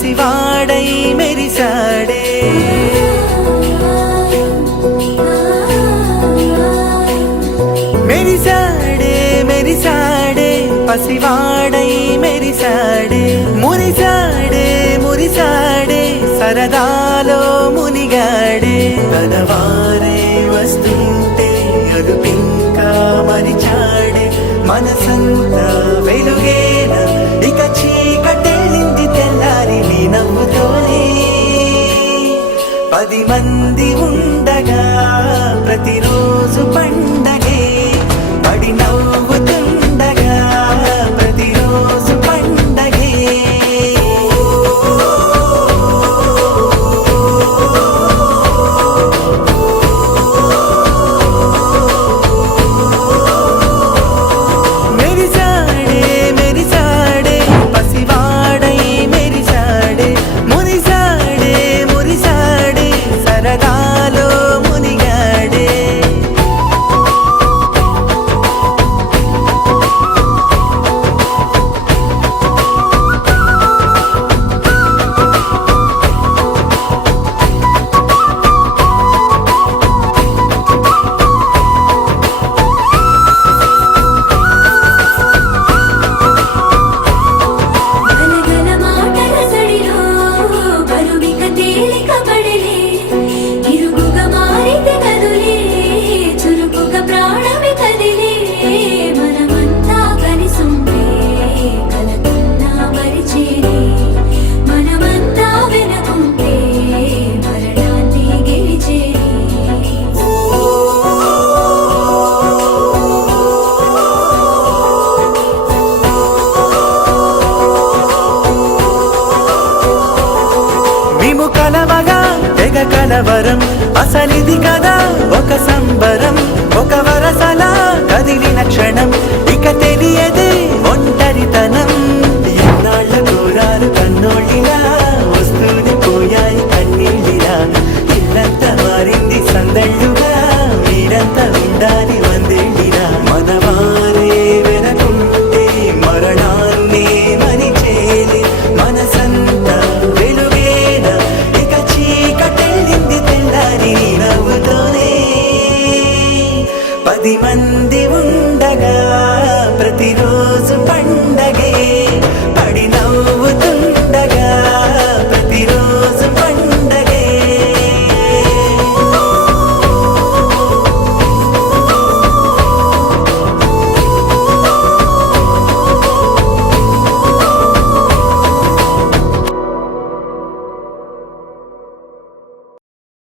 పసివాడై మెరిసాడే. మెరిసాడే మెరిసాడే పసివాడై మెరిసాడే. మురిసాడే మురిసాడే సరదాలో మునిగాడే. తనవారే వస్తుంటే అదుపింకా మరిచాడే. మనసంతా వెలుగేన ఇక చీకటెళ్ళింది తెల్లారి నీ నవ్వుతోనే. 10 మంది ఉండగా ప్రతిరోజు పండగే. పడి నవ్వుతుండగా ప్రతిరోజు పండగే. మెరిసాడే మెరిసాడే పసివాడై మెరిసాడే. మురిసాడే మురిసాడే సరదాలో మునిగాడే. గలగల మాటల సడిలో బరువిక తేలిక పడలే. ఇరుగుగా మారితే కదులే చురుకుగా ప్రాణమి కదిలే. మనమంతా కలిసుంటే కలకన్నా మరిచేనే. మనమంతా వెనకుంటే మరణాన్ని గెలిచేనే. మేము కలవగా తెగ కలవరం. అసలిది కదా ఒక సంబరం. ఒక వరసలా కదిలిన క్షణం ఇక తెలియదే ఒంటరితనం. ఎన్నాళ్ళ కోరారు కన్నోళ్ళిలా వస్తూనే పోయాయి కన్నీళ్ళిలా. ఇల్లంతా మారింది సందళ్ళుగా మీరంతా ఉండాలి వందేళ్ళిలా. మనవారే వెనకుంటే మరణాన్ని మరిచేలే. మనసంతా వెలుగేన ఇక చీకటెళ్ళింది తెల్లారి నీ నవ్వుతోనే. 10 మంది ఉండగా ప్రతిరోజు పండుగ.